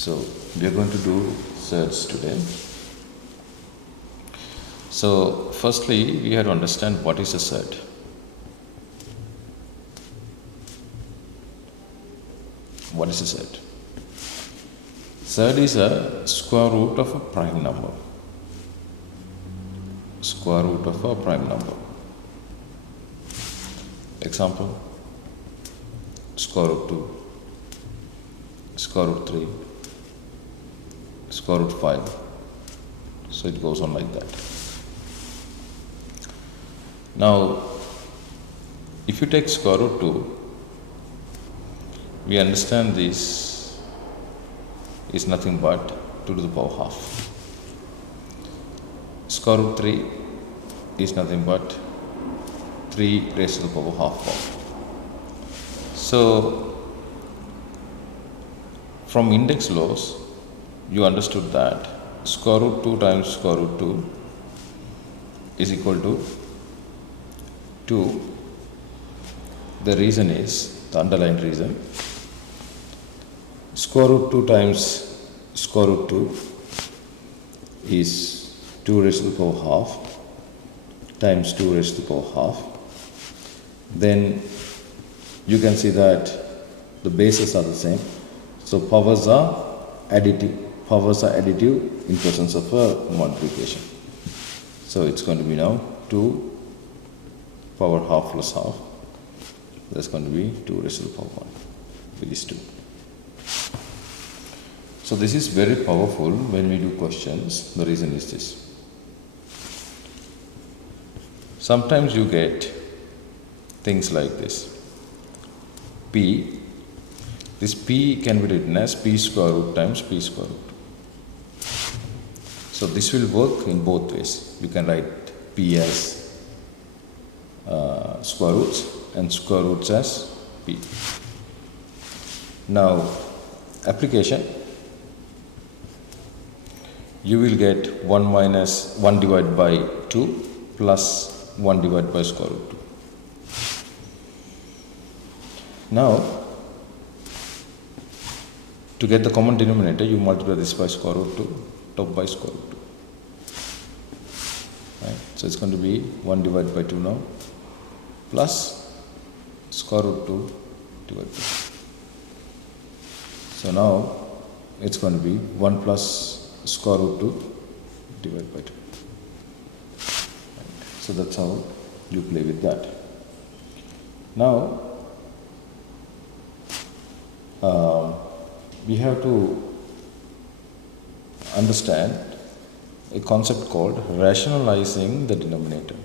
So we are going to do Surds today. So firstly, we have to understand what is a surd. What is a surd? Surd is a square root of a prime number. Square root of a prime number. Example, square root 2, square root 3, square root 5. So it goes on like that. Now, if you take square root 2, we understand this is nothing but 2 to the power half. Square root 3 is nothing but 3 raised to the power half. So, from index laws, you understood that square root 2 times square root 2 is equal to 2. The reason is, the underlined reason, square root 2 times square root 2 is 2 raised to the power half times 2 raised to the power half. Then you can see that the bases are the same. So powers are additive. Powers are additive in presence of a multiplication. So it's going to be now 2 power half plus half. That's going to be 2 raised to the power 1, which is 2. So this is very powerful when we do questions. The reason is this. Sometimes you get things like this. P, this P can be written as P square root times P square root. So this will work in both ways. You can write P as square roots and square roots as P. Now, application, you will get 1 minus 1 divided by 2 plus 1 divided by square root 2. Now, to get the common denominator, you multiply this by square root 2, top by square root 2. Right? So it's going to be 1 divided by 2 now, plus square root 2 divided by 2. So now, it's going to be 1 plus square root 2 divided by 2. Right? So that's how you play with that. Now, we have to understand a concept called rationalizing the denominator.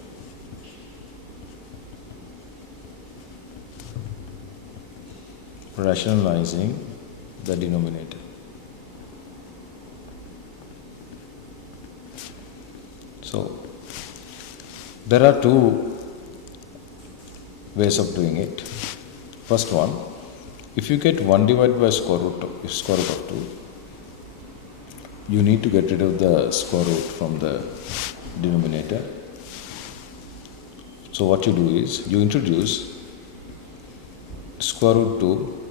Rationalizing the denominator. So, there are two ways of doing it. First one, if you get 1 divided by square root of 2, you need to get rid of the square root from the denominator. So what you do is, you introduce square root 2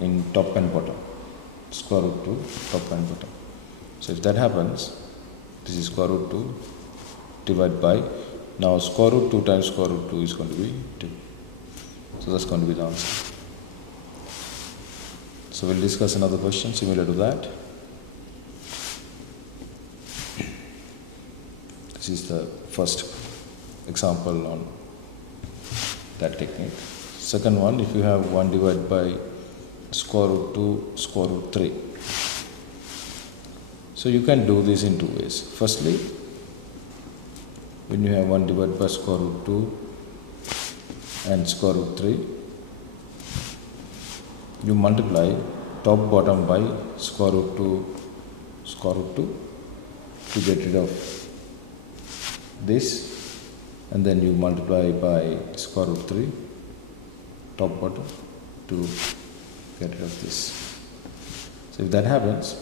in top and bottom. Square root 2, top and bottom. So if that happens, this is square root 2 divided by, now square root 2 times square root 2 is going to be 2. So that's going to be the answer. So we'll discuss another question similar to that. This is the first example on that technique. Second one, if you have 1 divided by square root 2 square root 3. So you can do this in two ways. Firstly, when you have 1 divided by square root 2 and square root 3, you multiply top bottom by square root 2 to get rid of this, and then you multiply by square root 3 top bottom to get rid of this. So if that happens,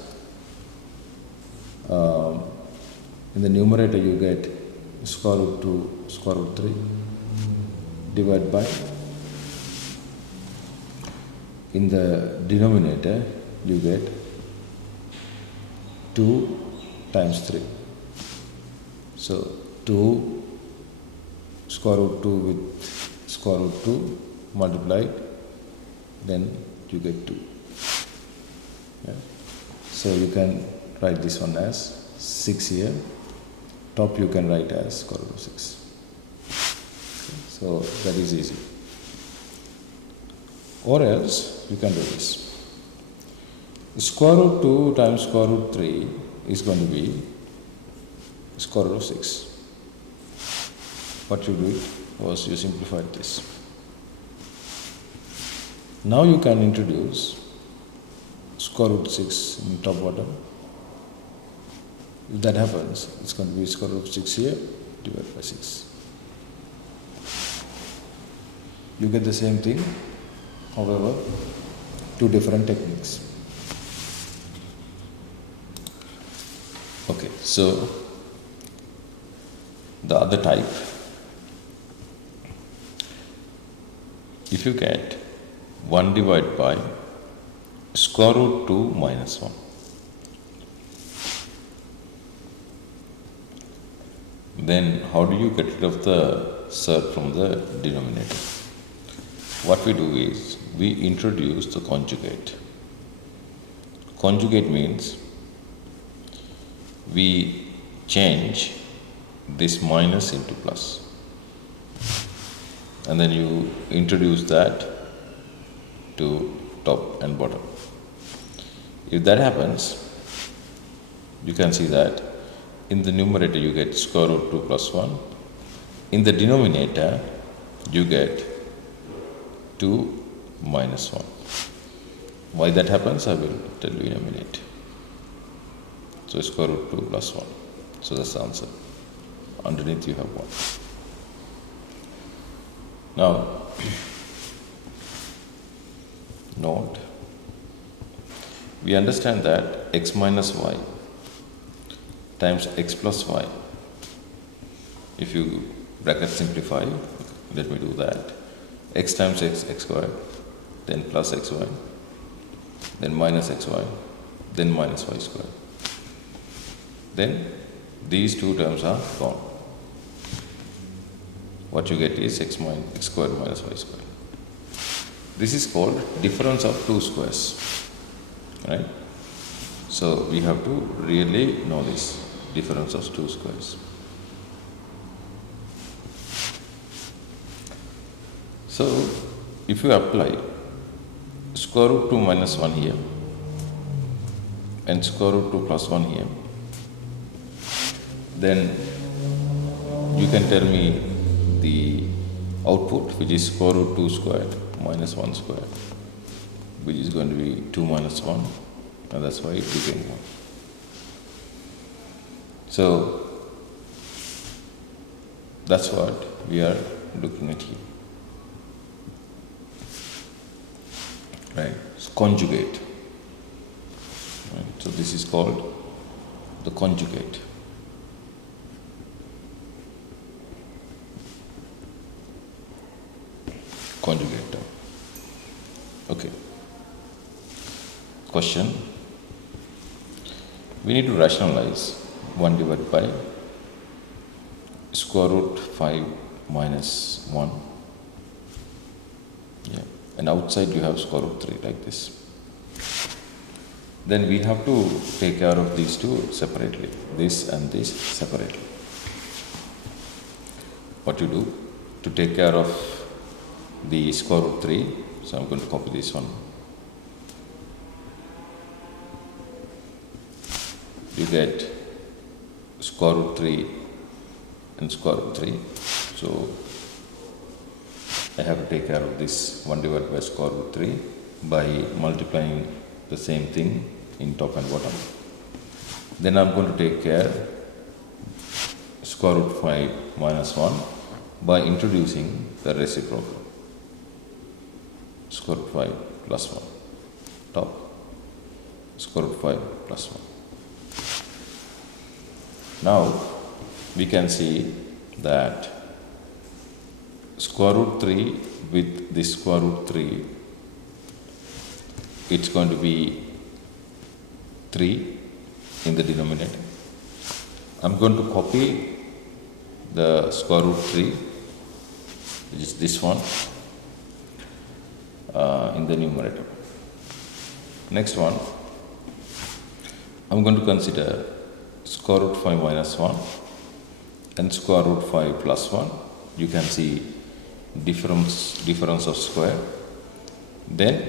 in the numerator you get square root 2 square root 3 divided by in the denominator you get 2 times 3. So 2 square root 2 with square root 2 multiplied, then you get 2. Yeah. So you can write this one as 6 here. Top you can write as square root of 6. So that is easy. Or else you can do this. Square root 2 times square root 3 is going to be square root of 6. What you did was you simplified this. Now you can introduce square root 6 in top bottom. If that happens, it's going to be square root of 6 here divided by 6. You get the same thing, however, 2 different techniques. Okay, so the other type, if you get 1 divided by square root 2 minus 1, then how do you get rid of the surd from the denominator? What we do is we introduce the conjugate. Conjugate means we change this minus into plus, and then you introduce that to top and bottom. If that happens, you can see that in the numerator you get square root 2 plus 1. In the denominator you get 2 minus 1. Why that happens, I will tell you in a minute. So square root 2 plus 1. So that's the answer. Underneath you have 1. Now, note, we understand that x minus y times x plus y. If you bracket simplify, let me do that. X times x, x squared, then plus xy, then minus xy, then minus y squared. Then these two terms are gone. What you get is x squared minus y squared. This is called difference of two squares, right? So we have to really know this difference of two squares. So if you apply square root 2 minus 1 here and square root 2 plus 1 here, then you can tell me the output, which is square root 2 squared minus 1 squared, which is going to be 2 minus 1, and that's why it became 1. So that's what we are looking at here. Right, it's conjugate. Right. So this is called the conjugate. Conjugate term. Okay. Question. We need to rationalize 1 divided by square root 5 minus 1. Yeah. And outside you have square root 3 like this. Then we have to take care of these two separately, this and this separately. What you do to take care of the square root 3, so I'm going to copy this one. You get square root 3 and square root 3. So I have to take care of this 1 divided by square root 3 by multiplying the same thing in top and bottom. Then I'm going to take care square root 5 minus 1 by introducing the reciprocal. Square root 5 plus 1. Top. Square root 5 plus 1. Now we can see that square root 3 with this square root 3 it's going to be 3 in the denominator. I'm going to copy the square root 3, which is this one, in the numerator. Next one, I'm going to consider square root 5 minus 1 and square root 5 plus 1. You can see difference of square. Then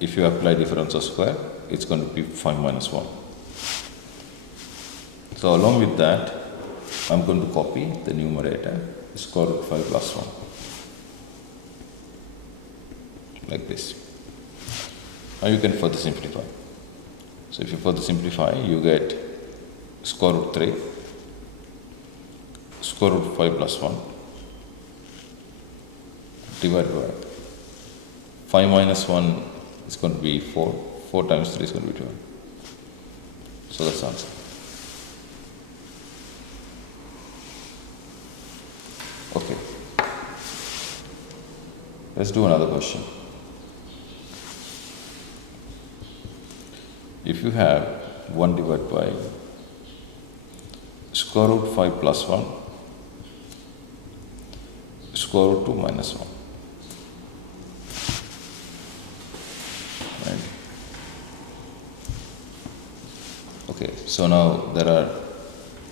if you apply difference of square, it's going to be 5 minus 1. So along with that, I'm going to copy the numerator, square root 5 plus 1, like this. Now you can further simplify. So if you further simplify, you get square root 3, square root 5 plus 1, divided by 5 minus 1 is going to be 4. 4 times 3 is going to be 12. So that's the answer. Okay. Let's do another question. If you have 1 divided by square root 5 plus 1, square root 2 minus 1. Right. Okay, so now there are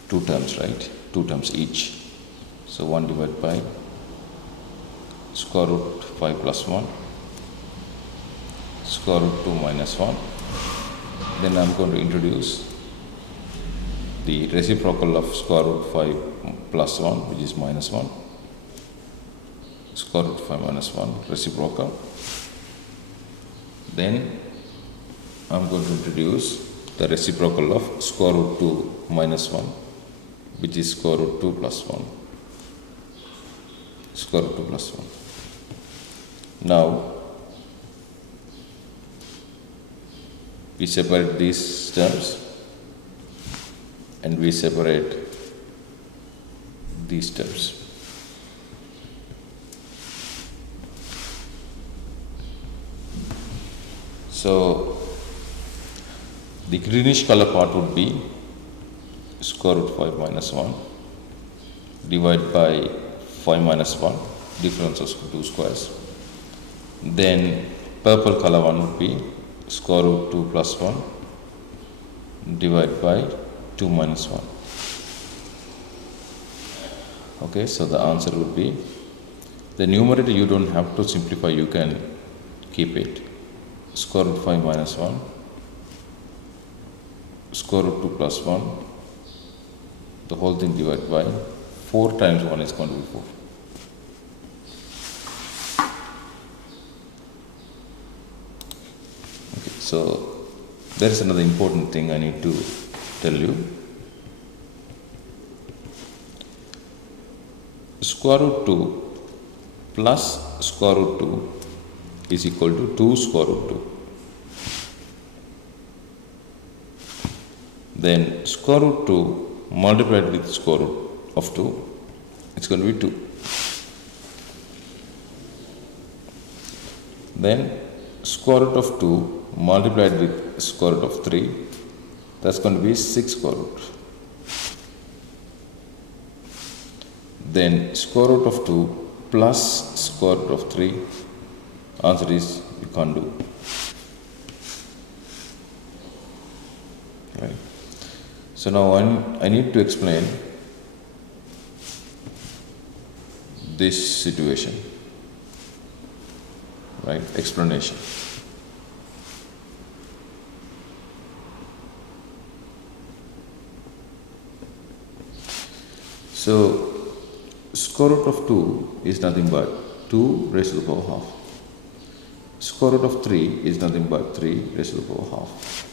2 terms, right? 2 terms each. So 1 divided by square root 5 plus 1, square root 2 minus 1. Then I'm going to introduce the reciprocal of square root 5 plus 1, which is minus 1. Square root 5 minus 1, reciprocal. Then I'm going to introduce the reciprocal of square root 2 minus 1, which is square root 2 plus 1. Square root 2 plus 1. Now, we separate these terms and we separate these terms. So, the greenish color part would be square root 5 minus 1 divided by 5 minus 1, difference of 2 squares. Then purple color one would be square root 2 plus 1 divided by 2 minus 1. Okay, so the answer would be, the numerator you don't have to simplify, you can keep it. Square root 5 minus 1, square root 2 plus 1, the whole thing divided by 4 times 1 is going to be 4. Okay, so there is another important thing I need to tell you. Square root 2 plus square root 2 is equal to 2 square root 2. Then square root 2 multiplied with square root of 2, it's going to be 2. Then square root of 2 multiplied with square root of 3, that's going to be 6 square root. Then square root of 2 plus square root of 3, answer is you can't do. Right. So now I need to explain this situation, right? Explanation. So square root of 2 is nothing but 2 raised to the power half. Square root of 3 is nothing but 3 raised to the power half.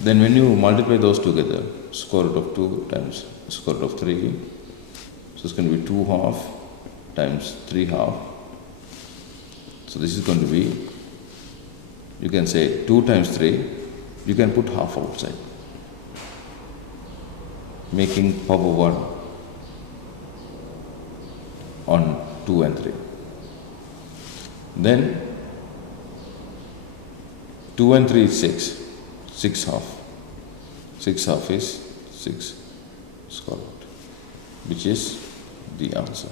Then when you multiply those together, square root of 2 times square root of 3, so it's going to be 2 half times 3 half. So this is going to be, you can say 2 times 3, you can put half outside, making power 1 on 2 and 3. Then 2 and 3 is 6. 6 half. 6 half is 6 square root, which is the answer.